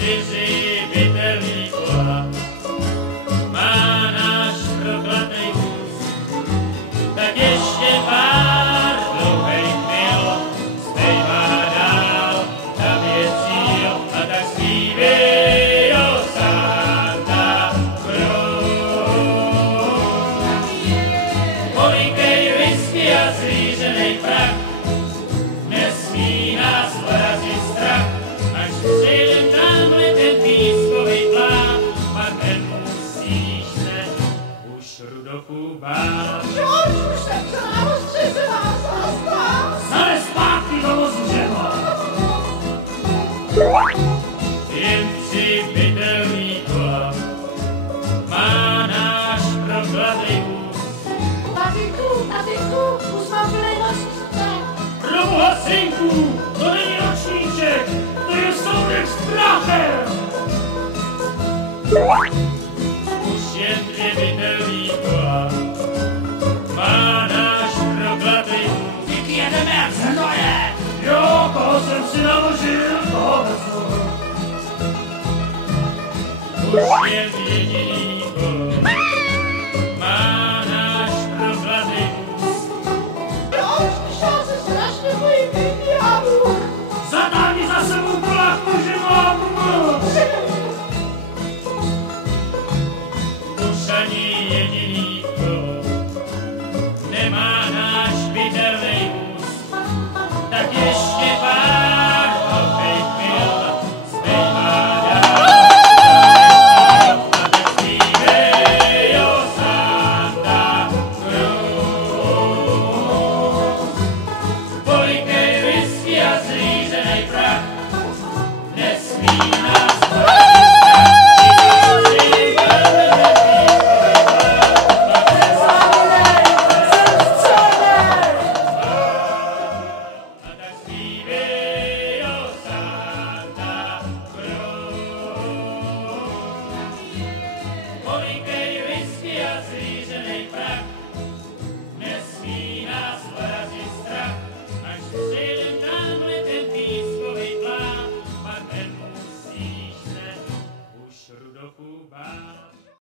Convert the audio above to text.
4 bytelný kola. Má náš proklatý vůz, tak ještě pár dlouhej chvíl. Stejvá dál, tam je cíl, a tak zpívej o Santa Cruz. Povíkej whisky a zřízenej prach, nesmí nás porazit strach, až přijde tamhle ten pískový plán, pak nemusíš se už Rudolfů bát. George, už ten království se nás zastál. Zale zpátky do vozu, že ho? Jen 3 bytelný kola má náš proklatý vůz. Tatínku, už mám plnej nosíček. Proboha, synku, to není ročníček, to je soudek s prachem. Už jen 2 bytelný kola má náš proklatý vůz. Díky jedeme jak zhnoje. Jo, koho jsem si naložil, toho vezu. Už jen jediný